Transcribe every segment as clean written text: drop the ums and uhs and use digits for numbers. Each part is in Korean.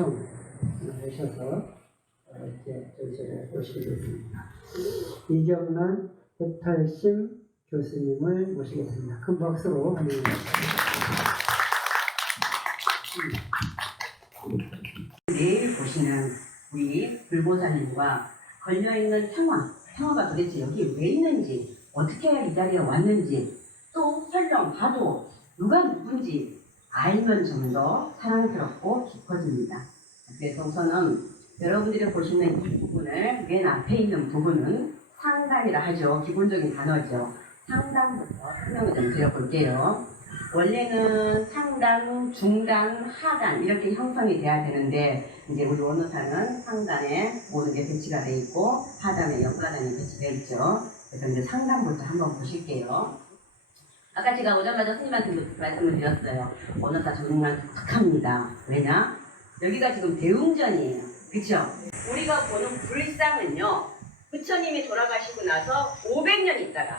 요청하셔서 이렇게 저희를 모시게 됐습니다. 이경란 배탈심 교수님을 모시겠습니다. 큰 박수로 환영합니다. 내일 보시는 우리 불보살님과 걸려있는 평화가 도대체 여기 왜 있는지, 어떻게 이 자리에 왔는지, 또 설령 봐도 누가 누군지 알면 좀 더 사랑스럽고 깊어집니다. 그래서 우선은 여러분들이 보시는 이 부분을, 맨 앞에 있는 부분은 상단이라 하죠. 기본적인 단어죠. 상단부터 설명을 좀 드려볼게요. 원래는 상단, 중단, 하단 이렇게 형성이 돼야 되는데, 이제 우리 원노사는 상단에 모든 게 배치가 되어 있고 하단에 연관단이 배치되어 있죠. 그래서 이제 상단부터 한번 보실게요. 아까 제가 오자마자 스님한테 말씀을 드렸어요. 원노사 정말 독특합니다. 왜냐? 여기가 지금 대웅전이에요. 그쵸? 우리가 보는 불상은요, 부처님이 돌아가시고 나서 500년 있다가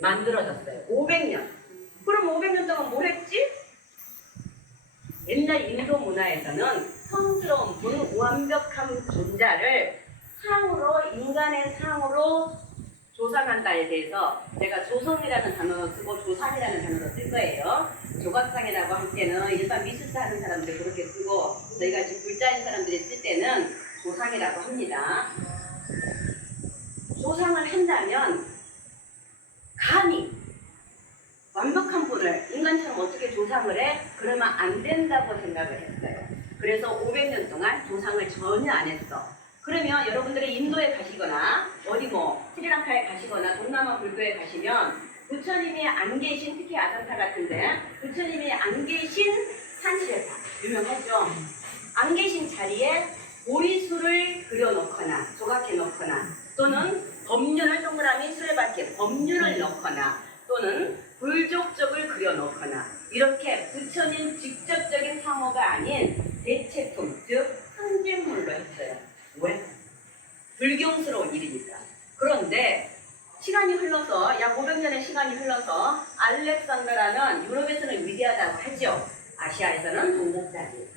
만들어졌어요. 500년. 그럼 500년 동안 뭐 했지? 옛날 인도 문화에서는 성스러운 분, 완벽한 존자를 상으로, 인간의 상으로 조상한다에 대해서 제가 조성이라는 단어를 쓰고 조상이라는 단어를 쓸 거예요. 조각상이라고 할 때는 일반 미술사 하는 사람들이 그렇게 쓰고, 저희가 지금 불자인 사람들이 쓸 때는 조상이라고 합니다. 조상을 한다면 감히 완벽한 분을 인간처럼 어떻게 조상을 해? 그러면 안 된다고 생각을 했어요. 그래서 500년 동안 조상을 전혀 안 했어. 그러면 여러분들이 인도에 가시거나 어디 뭐 스리랑카에 가시거나 동남아 불교에 가시면 부처님이 안 계신, 특히 아잔타 같은데 부처님이 안 계신 산시레파 유명하죠. 안 계신 자리에 보리수를 그려놓거나 조각해 놓거나, 또는 법륜을 동그라미 수레바퀴에 법륜을 넣거나, 또는 불족적을 그려놓거나, 이렇게 부처님 직접적인 상호가 아닌 대체품, 즉 상징물로 했어요. 왜? 불경스러운 일이니까. 그런데 시간이 흘러서, 약 500년의 시간이 흘러서 알렉산더라는, 유럽에서는 위대하다고 하죠. 아시아에서는 동복자지.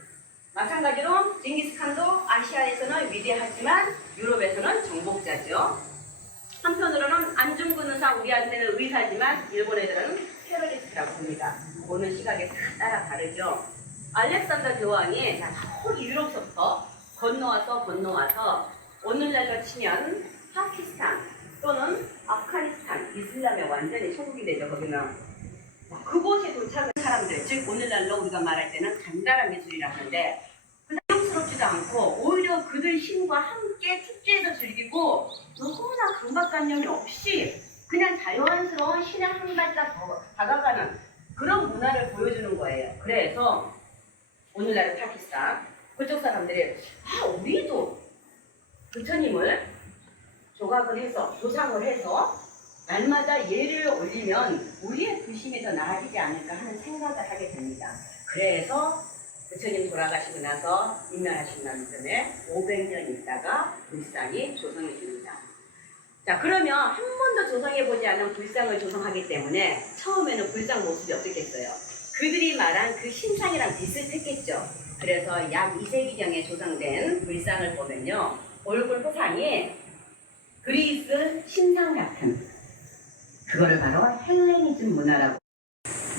마찬가지로 징기스칸도 아시아에서는 위대하지만 유럽에서는 정복자죠. 한편으로는 안중근 의사, 우리한테는 의사지만 일본 애들은 테러리스트라고 봅니다. 보는 시각에 따라 다르죠. 알렉산더 대왕이 유럽서부터 건너와서 오늘날로 치면 파키스탄 또는 아프가니스탄, 이슬람의 완전히 천국이 되죠. 거기는 그곳에 도착한 사람들, 즉 오늘날로 우리가 말할 때는 간다라 미술이라고 하는데, 부담스럽지도 않고 오히려 그들 힘과 함께 축제에서 즐기고 너무나 강박관념이 없이 그냥 자연스러운 신의 한 발짝 더 다가가는 그런 문화를 보여주는 거예요. 그래서 오늘날의 파키스탄 그쪽 사람들이 우리도 부처님을 조각을 해서, 조상을 해서 날마다 예를 올리면 우리의 부심이 더 나아지지 않을까 하는 생각을 하게 됩니다. 그래서 부처님 돌아가시고 나서 인멸하신 다음에 500년 있다가 불상이 조성이 됩니다. 자, 그러면 한 번도 조성해보지 않은 불상을 조성하기 때문에 처음에는 불상 모습이 어떻겠어요? 그들이 말한 그 신상이랑 비슷했겠죠. 그래서 약 2세기경에 조성된 불상을 보면요, 얼굴 표상이 그리스 신상 같은, 그거를 바로 헬레니즘 문화라고.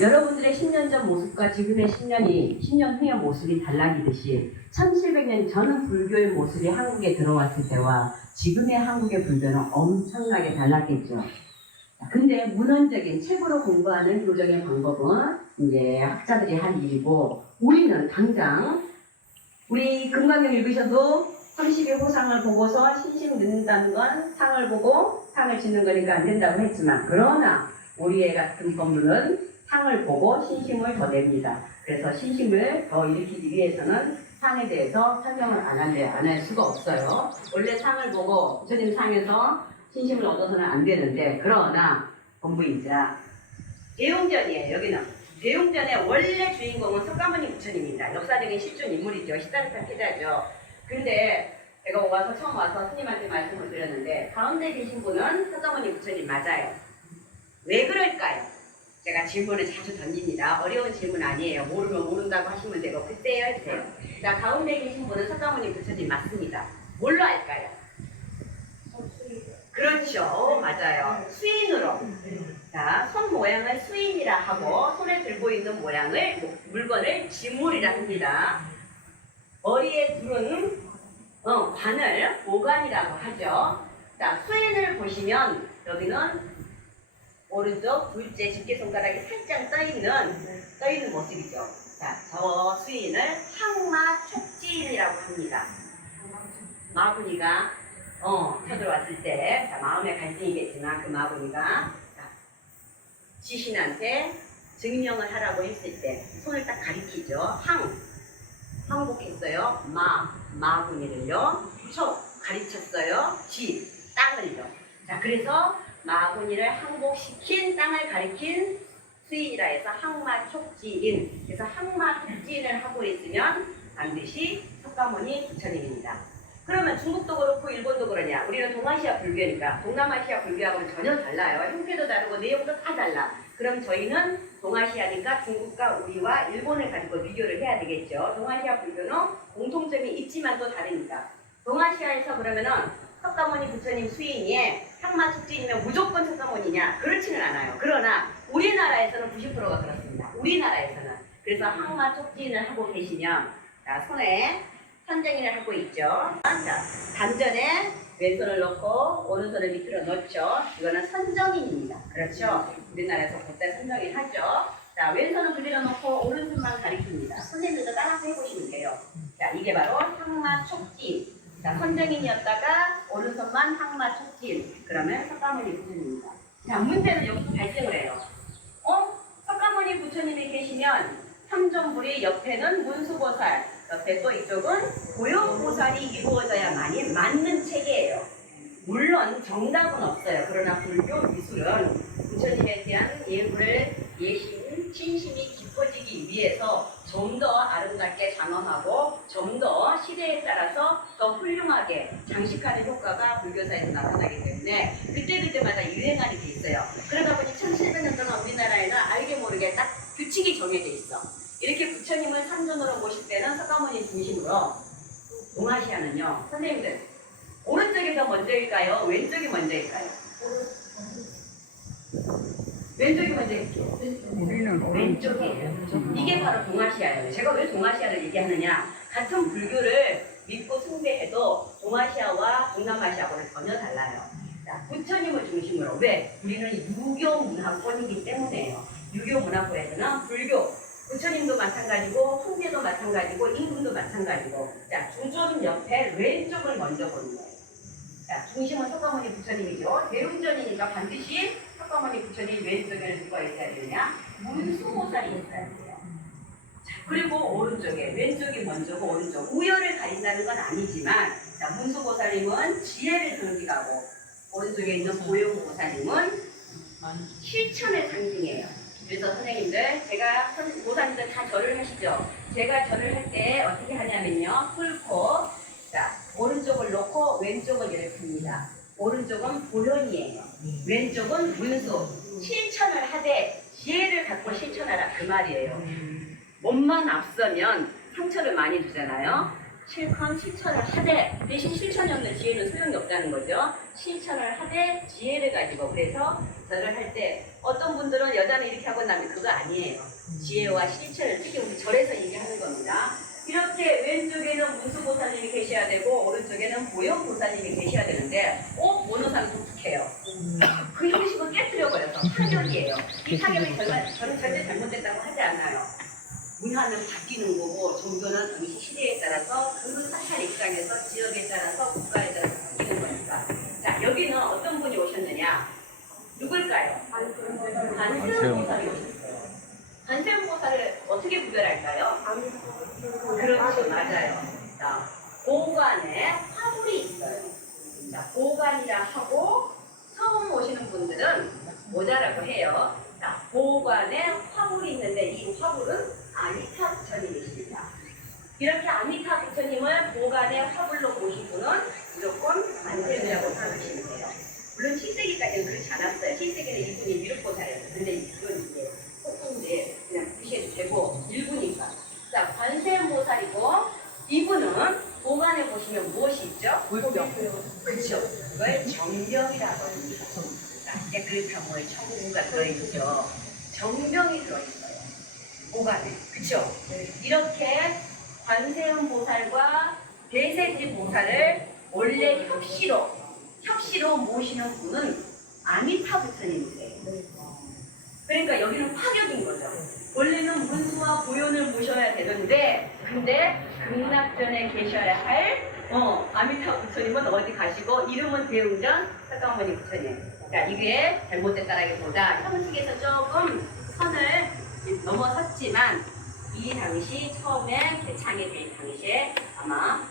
여러분들의 10년 전 모습과 지금의 10년 후의 모습이 달라지듯이 1700년 전 불교의 모습이 한국에 들어왔을 때와 지금의 한국의 불교는 엄청나게 달랐겠죠. 근데 문헌적인 책으로 공부하는 교정의 방법은 이제 학자들이 한 일이고, 우리는 당장 우리 금강경 읽으셔도 30의 호상을 보고서 신심 듣는다는 건 상을 보고 상을 짓는 거니까 안 된다고 했지만, 그러나 우리의 같은 법문은 상을 보고 신심을 더 냅니다. 그래서 신심을 더 일으키기 위해서는 상에 대해서 설명을 안 할 수가 없어요. 원래 상을 보고 부처님 상에서 신심을 얻어서는 안 되는데, 그러나 본부이자 대웅전이에요. 여기는 대웅전의 원래 주인공은 석가모니 부처님입니다. 역사적인 실존 인물이죠. 시다르타 피자죠. 근데 제가 처음 와서 스님한테 말씀을 드렸는데, 가운데 계신 분은 석가모니 부처님 맞아요. 왜 그럴까요? 제가 질문을 자주 던집니다. 어려운 질문 아니에요. 모르면 모른다고 하시면 되고 글쎄요 해주세요. 자, 가운데 계신 분은 석가모니 부처님 맞습니다. 뭘로 할까요? 그렇죠. 맞아요. 수인으로. 자, 손 모양을 수인이라 하고 손에 들고 있는 모양을 물건을 지물이라 합니다. 머리에 두른 관을 보관이라고 하죠. 자, 수인을 보시면 여기는 오른쪽 둘째 집게손가락이 살짝 떠있는 모습이죠. 자, 저 수인을 항마촉진이라고 합니다. 마구니가 쳐들어왔을 때, 자, 마음의 갈등이겠지만 그 마구니가 지신한테 증명을 하라고 했을 때 손을 딱 가리키죠. 항복했어요. 마구니를요. 촉 가리쳤어요. 땅을요. 자, 그래서 마구니를 항복시킨 땅을 가리킨 수인이라 해서 항마촉지인. 그래서 항마촉지인을 하고 있으면 반드시 석가모니 부처님입니다. 그러면 중국도 그렇고 일본도 그러냐? 우리는 동아시아 불교니까 동남아시아 불교하고는 전혀 달라요. 형태도 다르고 내용도 다 달라. 그럼 저희는 동아시아니까 중국과 우리와 일본을 가지고 비교를 해야 되겠죠. 동아시아 불교는 공통점이 있지만 또 다르니까. 동아시아에서 그러면은 석가모니 부처님 수인이 항마촉진이면 무조건 석가모니냐? 그렇지는 않아요. 그러나 우리나라에서는 90%가 그렇습니다. 우리나라에서는. 그래서 항마촉진을 하고 계시면 자, 손에 선정인을 하고 있죠. 자, 단전에 왼손을 넣고 오른손을 밑으로 넣죠. 이거는 선정인입니다. 그렇죠? 우리나라에서 곧잘 선정인 하죠. 자, 왼손은 그대로 놓고 오른손만 가리킵니다. 선생님들도 따라서 해보시면 돼요. 자, 이게 바로 항마촉진. 자, 선정인이었다가 오른손만 항마촉진. 그러면 석가모니 부처님입니다. 자, 문제는 여기서 발생을 해요. 석가모니 부처님이 계시면 삼존불이 옆에는 문수보살, 옆에 또 이쪽은 고요보살이 이루어져야만이 맞는 체계예요. 물론 정답은 없어요. 그러나 불교 미술은 부처님에 대한 예불, 예심, 신심이 깊어지기 위해서 좀 더 아름답게 장엄하고 좀 더 시대에 따라서 더 훌륭하게 장식하는 효과가 불교사에서 나타나기 때문에 그때그때마다 유행하는 게 있어요. 그러다 보니 1700년 동안 우리나라에는 알게 모르게 딱 규칙이 정해져 있어. 이렇게 부처님을 삼존으로 모실 때는 석가모니 중심으로 동아시아는요. 선생님들 오른쪽이 더 먼저일까요? 왼쪽이 먼저일까요? 왼쪽이 먼저일게요. 우리는 왼쪽이에요. 이게 바로 동아시아예요. 제가 왜 동아시아를 얘기하느냐? 같은 불교를 믿고 숭배해도 동아시아와 동남아시아하고는 전혀 달라요. 자, 부처님을 중심으로. 왜? 우리는 유교 문화권이기 때문에요. 유교 문화권에서는 불교, 부처님도 마찬가지고 숭배도 마찬가지고 임금도 마찬가지고. 자, 주존 옆에 왼쪽을 먼저 보는 거예요. 자, 중심은 석가모니 부처님이죠. 대웅전이니까 반드시 석가모니 부처님 왼쪽에 누가 있어야 되냐? 문수보살이 있어야 돼요. 자, 그리고 오른쪽에 왼쪽이 먼저고 오른쪽 우열을 가린다는 건 아니지만, 자, 문수보살님은 지혜를 상징하고 오른쪽에 있는 고요보살님은 실천의 상징이에요. 그래서 선생님들, 제가 보살님들 다 절을 하시죠. 제가 절을 할 때 어떻게 하냐면요, 풀코, 자, 오른쪽을 놓고 왼쪽을 이렇게 듭니다. 오른쪽은 보현이에요. 왼쪽은 문수. 실천을 하되 지혜를 갖고 실천하라, 그 말이에요. 몸만 앞서면 상처를 많이 주잖아요. 실컷 실천을 하되, 대신 실천이 없는 지혜는 소용이 없다는 거죠. 실천을 하되 지혜를 가지고. 그래서 절을 할 때 어떤 분들은 여자는 이렇게 하고 나면 그거 아니에요. 지혜와 실천을 특히 우리 절에서 얘기하는 겁니다. 이렇게 왼쪽에는 문수보살님이 계셔야 되고 오른쪽에는 보현보살님이 계셔야 되는데 어느 사람 독특해요. 그 형식을 깨뜨려버려서 타격이에요. 이 타격이 저는 절대 잘못됐다고 하지 않아요. 문화는 바뀌는 거고 종교는 당시 시대에 따라서 그 사찰 입장에서 지역에 따라서 국가에 따라서 바뀌는 거니까. 자, 여기는 어떤 분이 오셨느냐? 누굴까요? 관세음보살이 오셨어요. 관세음보살을 어떻게 구별할까요? 그렇죠, 맞아요. 자, 고관에 화불이 있어요. 자, 고관이라 하고 처음 오시는 분들은 모자라고 해요. 자, 고관에 화불이 있는데 이 화불은 아미타 부처님이십니다. 이렇게 아미타 부처님을 고관에 화불로 모신 분은 무조건 관세음이라고 생각하시면 돼요. 물론 7세기까지는 그렇지 않았어요. 7세기는 이분이 미륵보살이었어요. 근데 이건 이제 도만에 보시면 무엇이 있죠? 물병. 그렇죠. 그걸 정병이라고 합니다. 댓글평물 청구가 들어있죠. 정병이 들어있어요. 오간에. 그렇죠? 이렇게 관세음 보살과 대세지 보살을 원래 협시로 모시는 분은 아미타 부처님이세요. 그러니까 여기는 파격인 거죠. 원래는 문수와 고연을 모셔야 되는데, 근데 극락전에 계셔야 할 아미타 부처님은 어디 가시고, 이름은 대웅전 석가모니 부처님. 자, 이게 잘못됐다라기보다 형식에서 조금 선을 넘어섰지만, 이 당시 처음에 개창이 된 당시에 아마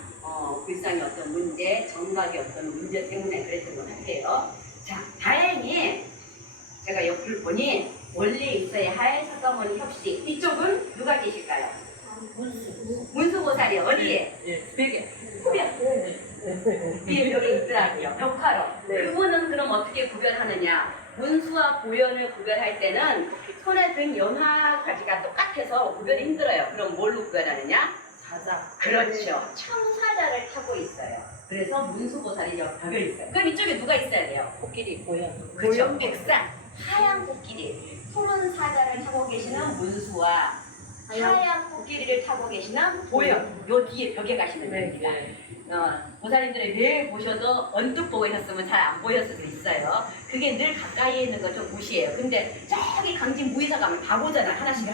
불상의 어떤 문제, 정각의 어떤 문제 때문에 그랬던 것 같아요. 자, 다행히 제가 옆을 보니 원래 있어야 할 석가모니 협시. 이쪽은 누가 계실까요? 문수보살이 어디에? 벽에. 후벽. 위에 벽에 있더라고요. 벽화로. 그분은 그럼 어떻게 구별하느냐? 문수와 고연을 구별할 때는 손에 든 연화까지가 똑같아서 구별이 힘들어요. 그럼 뭘로 구별하느냐? 사자. 그렇죠. 청사자를 타고 있어요. 그래서 문수보살이 벽에 있어요. 그럼 이쪽에 누가 있어야 돼요? 코끼리 고양. 그렇죠. 백산. 하얀 코끼리. 푸른 사자를 타고 계시는 문수와 하얀 코끼리를 타고 계시는 보현. 요 뒤에 벽에 가시는 겁니다. 보살님들이 매일 보셔도 언뜻 보고 있었으면 잘 안 보였을 수 있어요. 그게 늘 가까이에 있는 거 좀 무시해요. 근데 저기 강진 무의사 가면 다 보잖아. 하나씩.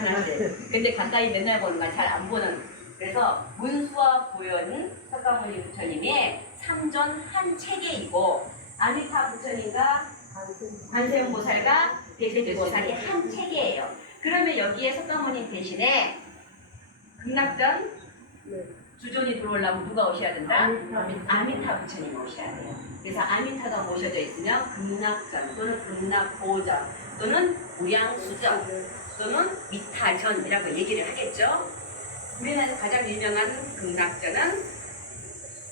근데 가까이 맨날 보는 건 잘 안 보는. 그래서 문수와 보현은 석가모니 부처님의 삼존 한 체계이고, 아미타 부처님과 관세음 보살과 대세지 보살이 한 체계예요. 그러면 여기에 석가모니 대신에 극락전 주존이 들어오려면 누가 오셔야 된다? 아미타 부처님 오셔야 돼요. 그래서 아미타가 모셔져 있으면 극락전 또는 극락보전 또는 무량수전 또는 미타전이라고 얘기를 하겠죠. 우리나라에서 가장 유명한 극락전은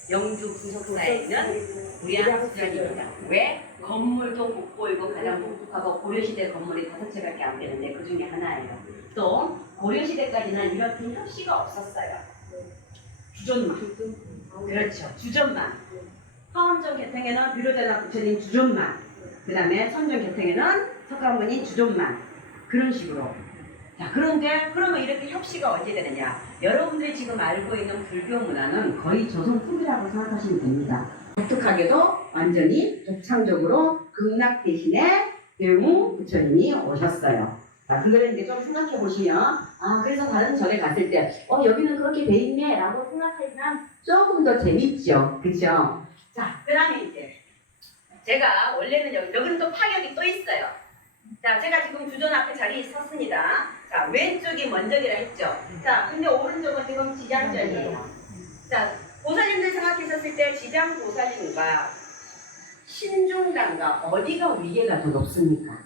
영주 부석사에 있는 무량수전입니다. 왜? 건물도 국보이고 가장 독특하고 고려시대 건물이 5채밖에 안 되는데 그 중에 하나예요. 또 고려시대까지는 이렇게 협시가 없었어요. 주존만. 그렇죠. 주존만. 화엄전 개통에는 비로자나 부처님 주존만. 그 다음에 선전 개통에는 석가모니 주존만. 그런 식으로. 자, 그런데 그러면 이렇게 협시가 언제 되느냐? 여러분들이 지금 알고 있는 불교 문화는 거의 조선 후기라고 생각하시면 됩니다. 독특하게도 완전히 독창적으로 극락 대신에 대웅 부처님이 오셨어요. 자, 그거를 이제 좀 생각해 보시면, 그래서 다른 절에 갔을 때, 여기는 그렇게 돼 있네 라고 생각하시면 조금 더 재밌죠. 그죠? 자, 그 다음에 이제 제가 원래는 여기는 또 파격이 또 있어요. 자, 제가 지금 주존 앞에 자리에 섰습니다. 자, 왼쪽이 먼저기라 했죠. 자, 근데 오른쪽은 지금 지장전이에요. 자, 보살님들 생각했었을 때 지장 보살님과 신중단과 어디가 위계가 더 높습니까?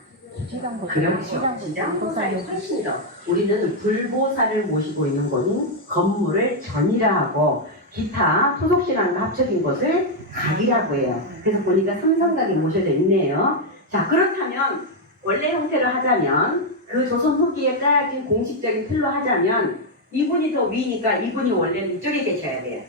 그렇죠. 지장 보살이 훨씬 더. 우리는 불보살을 모시고 있는 곳은 건물을 전이라 하고 기타 소속신앙과 합쳐진 것을 각이라고 해요. 그래서 보니까 삼성각이 모셔져 있네요. 자, 그렇다면 원래 형태로 하자면 그 조선 후기에 깔아진 공식적인 틀로 하자면 이분이 더 위니까 이분이 원래는 이쪽에 계셔야 돼요.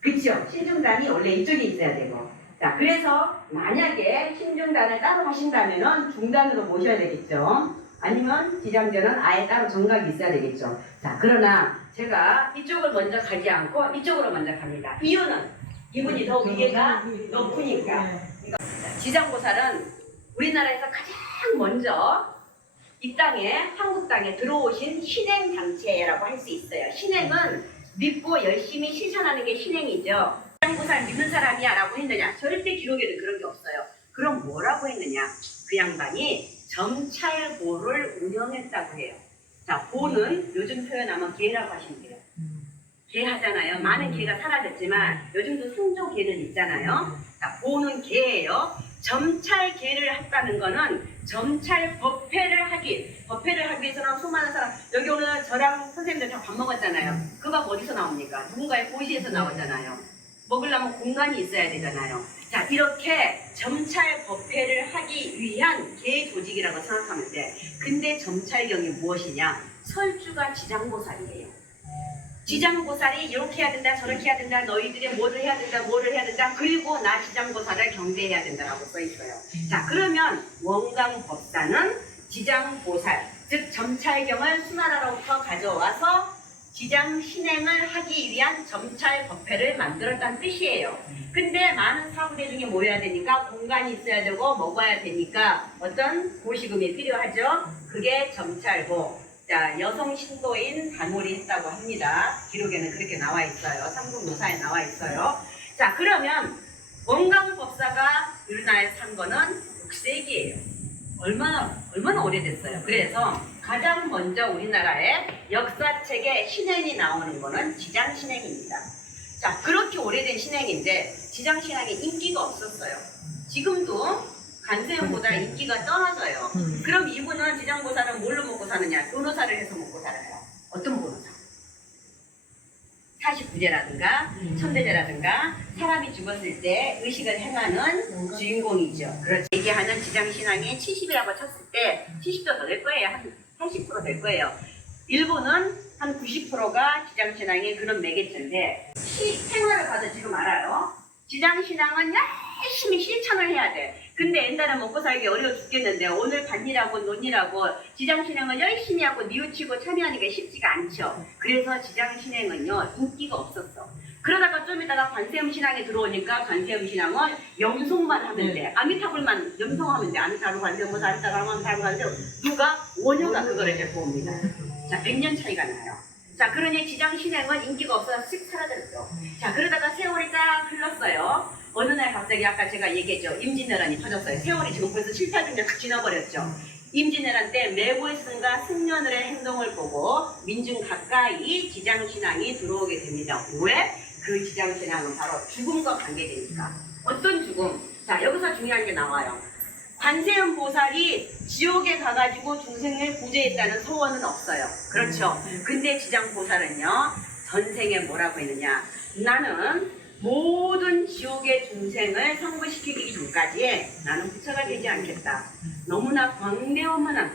그렇죠? 신중단이 원래 이쪽에 있어야 되고. 자, 그래서 만약에 신중단을 따로 하신다면은 중단으로 모셔야 되겠죠. 아니면 지장전은 아예 따로 정각이 있어야 되겠죠. 자, 그러나 제가 이쪽을 먼저 가지 않고 이쪽으로 먼저 갑니다. 이유는 이분이 더 위계가 높으니까. 지장보살은 우리나라에서 가장 먼저 이 땅에, 한국 땅에 들어오신 신행장체라고 할 수 있어요. 신행은 믿고 열심히 실천하는 게 신행이죠. 지장보살 믿는 사람이야 라고 했느냐? 절대 기록에는 그런 게 없어요. 그럼 뭐라고 했느냐? 그 양반이 점찰보를 운영했다고 해요. 자, 보는 요즘 표현하면 개라고 하시면 돼요. 개 하잖아요. 많은 개가 사라졌지만 요즘도 승조개는 있잖아요. 자, 보는 개예요. 점찰개를 했다는 거는 점찰 법회를 하기 위해서는 수많은 사람, 여기 오늘 저랑 선생님들 다 밥 먹었잖아요. 그 밥 어디서 나옵니까? 누군가의 고시에서 나오잖아요. 먹으려면 공간이 있어야 되잖아요. 자, 이렇게 점찰 법회를 하기 위한 개 조직이라고 생각하면 돼. 근데 점찰경이 무엇이냐? 설주가 지장보살이에요. 지장보살이 이렇게 해야 된다, 저렇게 해야 된다, 너희들이 뭐를 해야 된다, 뭐를 해야 된다, 그리고 나 지장보살을 경배해야 된다라고 써 있어요. 자, 그러면 원광법사는 지장보살, 즉 점찰경을 수나라로부터 가져와서 지장 신행을 하기 위한 점찰법회를 만들었다는 뜻이에요. 근데 많은 사부대 중에 모여야 되니까 공간이 있어야 되고 먹어야 되니까 어떤 보시금이 필요하죠. 그게 점찰고, 자, 여성 신도인 단골이 했다고 합니다. 기록에는 그렇게 나와 있어요. 삼국노사에 나와 있어요. 자, 그러면 원광법사가 우리나라에 산 거는 6세기예요. 얼마나 오래됐어요. 그래서 가장 먼저 우리나라의 역사책에 신행이 나오는 거는 지장신행입니다. 자, 그렇게 오래된 신행인데 지장신행이 인기가 없었어요. 지금도 간세음보다 인기가 떨어져요. 그럼 이분은 지장보살은 뭘로 먹고 사느냐? 변호사를 해서 먹고 살아요. 어떤 변호사? 49제라든가 천대제라든가 사람이 죽었을 때 의식을 행하는 주인공이죠. 그렇죠. 얘기하는 지장신앙이 70이라고 쳤을 때 70도 더 될 거예요. 한 80% 될 거예요. 일본은 한 90%가 지장신앙의 그런 매개체인데 생활을 봐도 지금 알아요. 지장신앙은 열심히 실천을 해야 돼. 근데 옛날에 먹고 살기 어려워 죽겠는데 오늘 반일하고 논일하고 지장신행을 열심히 하고 뉘우치고 참여하는 게 쉽지가 않죠. 그래서 지장신행은요 인기가 없었어. 그러다가 좀 이따가 관세음 신앙에 들어오니까 관세음 신앙은 염송만 하면 돼. 아미타불만 염송하면 돼. 아미타불 관세음 뭐 아미타불 관세음 누가 원효가 그거를 데리고 옵니다. 자, 100년 차이가 나요. 자, 그러니 지장신행은 인기가 없어서 쓱 사라졌죠. 자, 그러다가 세월이 쫙 흘렀어요. 어느 날 갑자기 아까 제가 얘기했죠. 임진왜란이 터졌어요. 세월이 지금 벌써 7, 800년 딱 지나버렸죠. 임진왜란 때 매골승과 승려들의 행동을 보고 민중 가까이 지장신앙이 들어오게 됩니다. 왜? 그 지장신앙은 바로 죽음과 관계되니까. 어떤 죽음? 자, 여기서 중요한 게 나와요. 관세음 보살이 지옥에 가가지고 중생을 구제했다는 서원은 없어요. 그렇죠. 근데 지장보살은요. 전생에 뭐라고 했느냐. 나는 모든 지옥의 중생을 성불시키기 전까지 나는 부처가 되지 않겠다. 너무나 광대무변한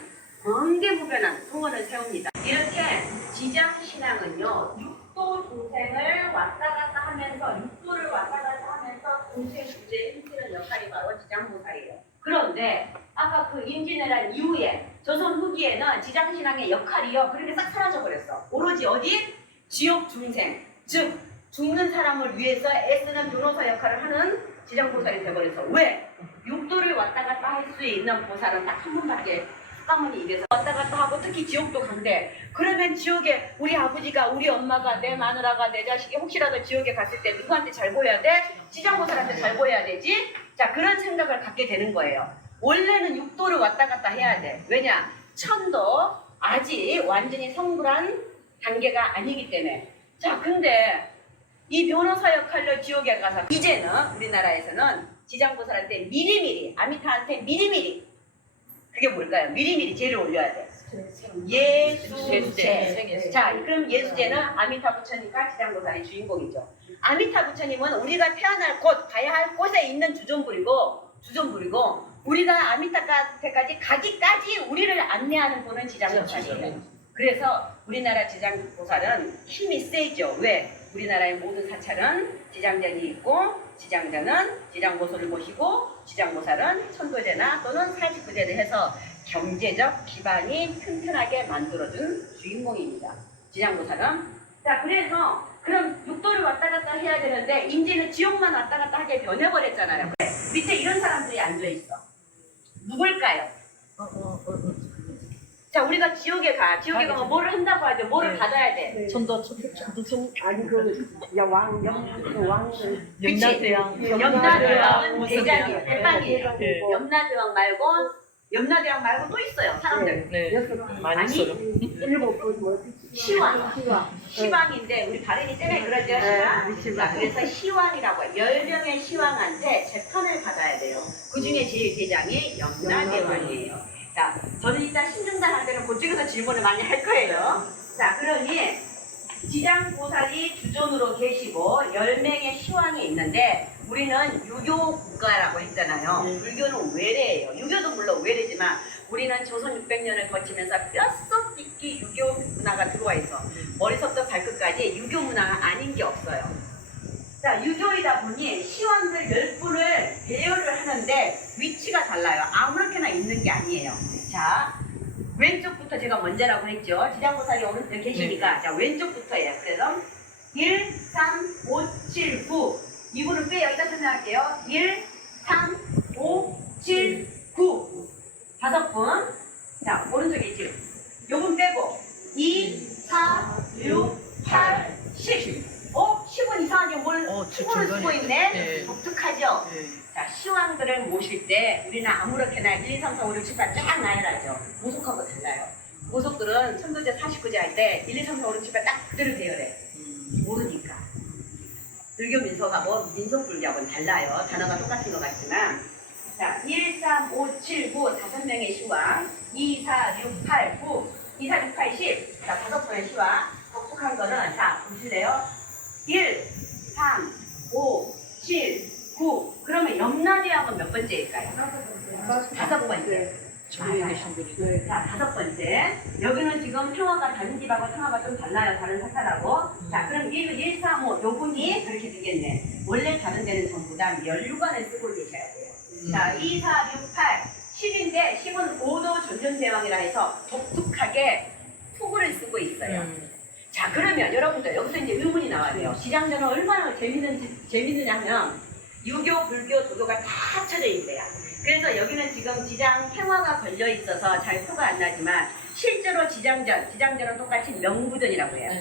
소원을 세웁니다. 이렇게 지장신앙은요. 육도 중생을 왔다 갔다 하면서 육도를 왔다 갔다 하면서 중생 구제에 힘쓰는 역할이 바로 지장보살이에요. 그런데 아까 그 임진왜란 이후에 조선 후기에는 지장신앙의 역할이요. 그렇게 싹 사라져버렸어. 오로지 어디? 지옥 중생, 즉 죽는 사람을 위해서 애쓰는 변호사 역할을 하는 지장보살이 되어버렸어. 왜? 육도를 왔다 갔다 할 수 있는 보살은 딱 한 번밖에 가문이 입에서 왔다 갔다 하고 특히 지옥도 간대. 그러면 지옥에 우리 아버지가 우리 엄마가 내 마누라가 내 자식이 혹시라도 지옥에 갔을 때 누구한테 잘 보여야 돼? 지장보살한테 잘 보여야 되지? 자, 그런 생각을 갖게 되는 거예요. 원래는 육도를 왔다 갔다 해야 돼. 왜냐? 천도 아직 완전히 성불한 단계가 아니기 때문에. 자, 근데 이 변호사 역할로 지옥에 가서 이제는 우리나라에서는 지장보살한테 미리미리, 아미타한테 미리미리, 그게 뭘까요? 미리미리 제를 올려야 돼. 예수제. 자, 그럼 예수제는 아미타 부처님과 지장보살의 주인공이죠. 아미타 부처님은 우리가 태어날 곳, 가야 할 곳에 있는 주존부리고 우리가 아미타한테까지 가기까지 우리를 안내하는 분은 지장보살이에요. 그래서 우리나라 지장보살은 힘이 세죠. 왜? 우리나라의 모든 사찰은 지장전이 있고 지장전은 지장보살을 모시고 지장보살은 천도제나 또는 49제를 해서 경제적 기반이 튼튼하게 만들어준 주인공입니다. 지장보살은. 자, 그래서 그럼 육도를 왔다 갔다 해야 되는데 이제는 지옥만 왔다 갔다 하게 변해버렸잖아요. 그래. 밑에 이런 사람들이 앉아있어. 누굴까요? 자, 우리가 지옥에 가. 지옥에 가면 뭐를 한다고 하죠? 뭐를 받아야 돼? 아니 왕 염라대왕은 대장이에요. 대빵이에요. 염라대왕 말고 또 있어요. 사람들. 많이 있어요. 시왕인데 우리 발음이 때문에 그러죠. 시왕. 자, 그래서 시왕이라고 해요. 10명의 시왕한테 재판을 받아야 돼요. 그 중에 제일 대장이 염라대왕이에요. 자, 저는 일단 신중단 할 때는 그쪽에서 질문을 많이 할 거예요. 자, 그러니 지장보살이 주존으로 계시고 10명의 시왕이 있는데 우리는 유교 국가라고 했잖아요. 불교는 외래예요. 유교도 물론 외래지만 우리는 조선 600년을 거치면서 뼛속 깊이 유교 문화가 들어와 있어. 머리부터 발끝까지 유교 문화가 아닌 게 없어요. 자, 유교이다 보니 시황들 10분을 배열을 하는데 위치가 달라요. 아무렇게나 있는 게 아니에요. 자, 왼쪽부터 제가 먼저라고 했죠. 지장보살이 오른쪽에 계시니까. 자, 왼쪽부터예요. 그래서 1, 3, 5, 7, 9. 이분은 빼요. 이따 설명할게요. 1, 3, 5, 7, 9. 5분. 자, 오른쪽에 있죠. 요분 빼고 2, 4, 6, 8, 10. 10은 이상하게 뭘 10을 쓰고 있네? 독특하죠? 자, 시황들을 모실 때 우리는 아무렇게나 1, 2, 3, 4, 5, 6, 7, 8 쫙 나열하죠. 보석하고 달라요. 보석들은 천도제 49제 할 때 1, 2, 3, 4, 5, 6, 7, 8 딱 그대로 배열해. 모르니까. 불교 민속하고 민속불교하고는 달라요. 단어가 똑같은 것 같지만. 자, 1, 3, 5, 7, 9, 5명의 시황. 2, 4, 6, 8, 9. 2, 4, 6, 8, 10. 자, 5번의 시황. 독특한 거는, 자, 보실래요? 1, 3, 5, 7, 9. 그러면 염라대왕은 몇 번째일까요? 5번째. 네. 자, 5번째. 여기는 지금 평화가 다른 집하고 평화가 좀 달라요. 다른 사찰하고. 자, 그럼 1, 3, 5. 요분이 그렇게 되겠네. 원래 다른 데는 전부 다 멸류관을 쓰고 계셔야 돼요. 자, 2, 4, 6, 8. 10인데 10은 5도 전전대왕이라 해서 독특하게 투구를 쓰고 있어요. 자, 그러면 여러분들 여기서 이제 의문이 나와요. 지장전은 얼마나 재밌느냐 하면 유교, 불교, 도교가 다 합쳐져 있대요. 그래서 여기는 지금 지장 평화가 걸려 있어서 잘 표가 안 나지만 실제로 지장전은 똑같이 명부전이라고 해요.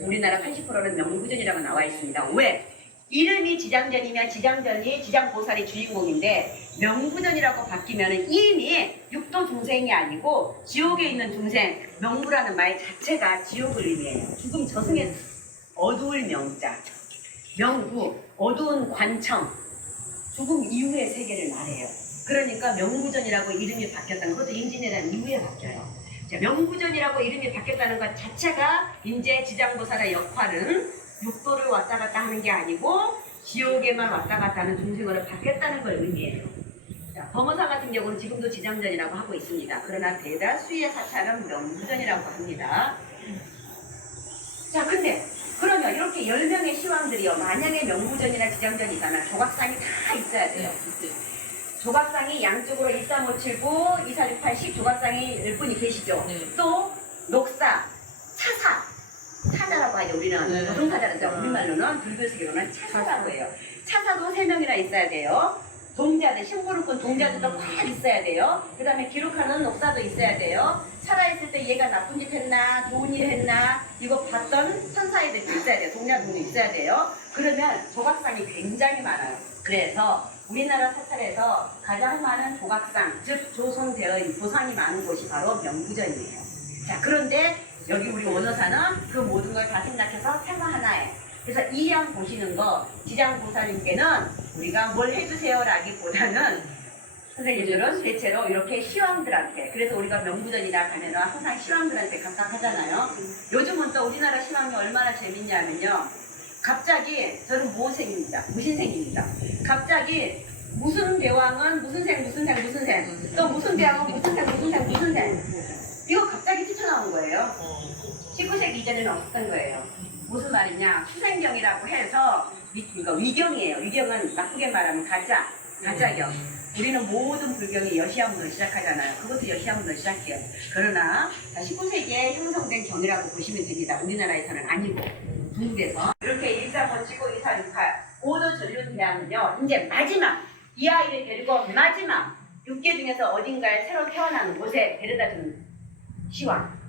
우리나라 80%는 명부전이라고 나와 있습니다. 왜? 이름이 지장전이면 지장전이 지장보살이 주인공인데 명부전이라고 바뀌면 이미 육도 중생이 아니고 지옥에 있는 중생, 명부라는 말 자체가 지옥을 의미해요. 죽음 저승의 어두울 명자, 명부, 어두운 관청, 죽음 이후의 세계를 말해요. 그러니까 명부전이라고 이름이 바뀌었다는 것도 임진왜란 이후에 바뀌어요. 자, 명부전이라고 이름이 바뀌었다는 것 자체가 이제 지장보살의 역할은 육도를 왔다 갔다 하는 게 아니고 지옥에만 왔다 갔다 하는 중생으로 바뀌었다는 걸 의미해요. 자, 범어사 같은 경우는 지금도 지장전이라고 하고 있습니다. 그러나 대다수의 사찰은 명부전이라고 합니다. 자, 근데 그러면 이렇게 10명의 시황들이요. 만약에 명부전이나 지장전이잖아. 조각상이 다 있어야 돼요. 조각상이 양쪽으로 1, 3, 5, 7, 9, 2, 4, 6, 8, 10 조각상이 10분이 계시죠. 또 녹사, 차사라고 하죠. 우리는 보통사자라죠. 우리말로는 불교 세계로는 차사라고 해요. 차사도 3명이나 있어야 돼요. 동자들, 심부름꾼 동자들도 꽉 있어야 돼요. 그 다음에 기록하는 녹사도 있어야 돼요. 살아있을 때 얘가 나쁜 짓 했나 좋은 일 했나 이거 봤던 천사애들도 있어야 돼요. 동자들도 있어야 돼요. 그러면 조각상이 굉장히 많아요. 그래서 우리나라 사찰에서 가장 많은 조각상, 즉 조성되어 보상이 많은 곳이 바로 명부전이에요. 자, 그런데 여기 우리 원어사는 그 모든 걸 다 생각해서 테마 하나에. 그래서 이 양 보시는 거 지장보살님께는 우리가 뭘 해주세요라기보다는 선생님들은 대체로 이렇게 시황들한테, 그래서 우리가 명부전이나 가면은 항상 시황들한테 각각 하잖아요. 요즘은 또 우리나라 시황이 얼마나 재밌냐면요. 갑자기 저는 무신생입니다. 갑자기 무슨 대왕은 무슨 생, 또 무슨 대왕은 무슨 생. 이거 갑자기 뛰쳐나온 거예요. 19세기 이전에는 없었던 거예요. 무슨 말이냐? 수생경이라고 해서 그러니까 위경이에요. 위경은 나쁘게 말하면 가짜경. 우리는 모든 불경이 여시아문으로 시작하잖아요. 그것도 여시아문으로 시작해요. 그러나 19세기에 형성된 경이라고 보시면 됩니다. 우리나라에서는 아니고 중국에서 이렇게 일사 거치고 2, 4, 6, 8 5도 전륜대하면요. 이제 마지막 이 아이를 데리고 마지막 6개 중에서 어딘가에 새로 태어나는 곳에 데려다주는 시황.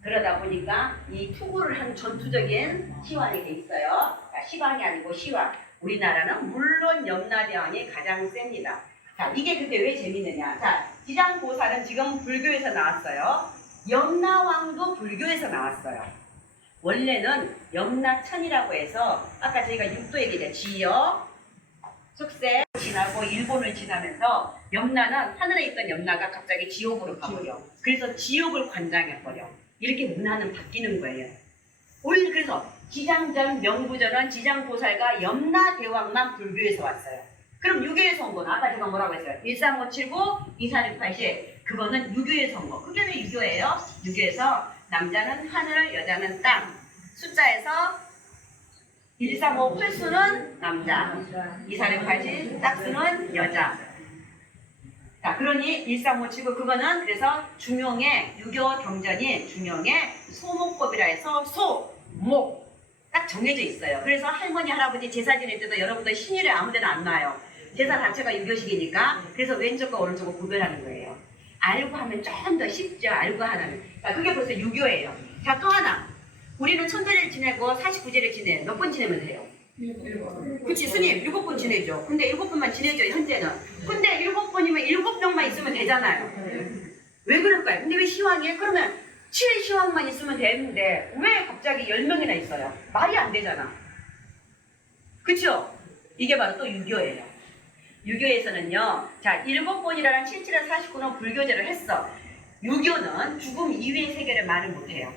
그러다 보니까 이 투구를 한 전투적인 시황이 돼 있어요. 자, 시황이 아니고 시황. 우리나라는 물론 염라대왕이 가장 셉니다. 자, 이게 근데 왜 재밌느냐? 자, 지장보살은 지금 불교에서 나왔어요. 염라왕도 불교에서 나왔어요. 원래는 염라천이라고 해서 아까 저희가 육도 얘기했죠. 지역, 숙세 지나고 일본을 지나면서 염라는 하늘에 있던 염라가 갑자기 지옥으로 가버려. 그래서 지옥을 관장해버려. 이렇게 문화는 바뀌는 거예요. 그래서 지장전, 명부전은 지장보살과 염라대왕만 불교에서 왔어요. 그럼 유교에서 온 거는 아까 제가 뭐라고 했어요? 13579, 2468시 그거는 유교에서 온 거. 그게 왜 유교예요? 유교에서 남자는 하늘, 여자는 땅. 숫자에서 135 홀수는 남자, 2468시 짝수는 여자. 자, 그러니 13579 그거는 그래서 중용의 유교 경전이 중용의 소목법이라 해서 소, 목 딱 정해져 있어요. 그래서 할머니, 할아버지 제사 지낼 때도 여러분들 신일에 아무데나 안 놔요. 제사 자체가 유교식이니까 그래서 왼쪽과 오른쪽을 구별하는 거예요. 알고 하면 좀 더 쉽죠. 알고 하면. 자, 그게 벌써 유교예요. 자, 또 하나. 우리는 천대를 지내고 49제를 지내. 몇 번 지내면 돼요? 그치, 스님 7번 지내죠. 근데 7번만 지내죠, 현재는. 근데 7번이면 7명만 있으면 되잖아요. 왜 그럴까요? 근데 왜 시황이에요? 그러면 7시황만 있으면 되는데 왜 갑자기 10명이나 있어요? 말이 안 되잖아. 그쵸? 이게 바로 또 유교예요. 유교에서는요, 자, 7번이라는 77에 49는 불교제를 했어. 유교는 죽음 이후의 세계를 말을 못해요.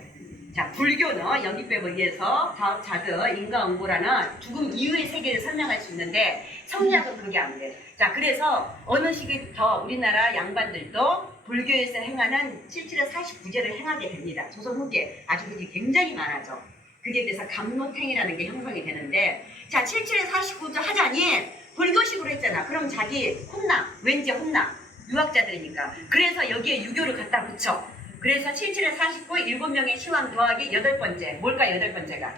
자, 불교는 영입법에 의해서 자드, 인과응보라는 죽음 이후의 세계를 설명할 수 있는데 성리학은 그게 안 돼. 자, 그래서 어느 시기부터 우리나라 양반들도 불교에서 행하는 77에 49제를 행하게 됩니다. 조선 후기에 아주 그게 굉장히 많아져. 그게 돼서 감노탱이라는 게 형성이 되는데, 자, 77에 49제 하자니 불교식으로 했잖아. 그럼 자기 혼나. 왠지 혼나. 유학자들이니까. 그래서 여기에 유교를 갖다 붙여. 그래서 77에 49, 7명의 시황 더하기 8번째. 뭘까 8번째가?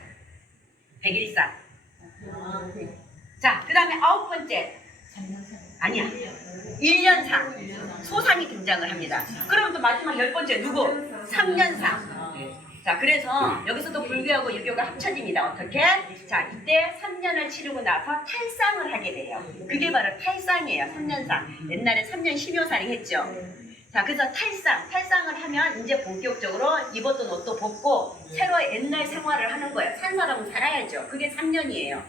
101사. 자, 그 다음에 9번째. 아니야. 1년상. 소상이 등장을 합니다. 그럼 또 마지막 10번째 누구? 3년상. 자, 그래서 여기서도 불교하고 유교가 합쳐집니다. 어떻게? 자, 이때 3년을 치르고 나서 탈상을 하게 돼요. 그게 바로 탈상이에요. 3년상. 옛날에 3년 심요살이 했죠. 자, 그래서 탈상을 하면 이제 본격적으로 입었던 옷도 벗고 새로 옛날 생활을 하는 거예요. 산 사람은 살아야죠. 그게 3년이에요.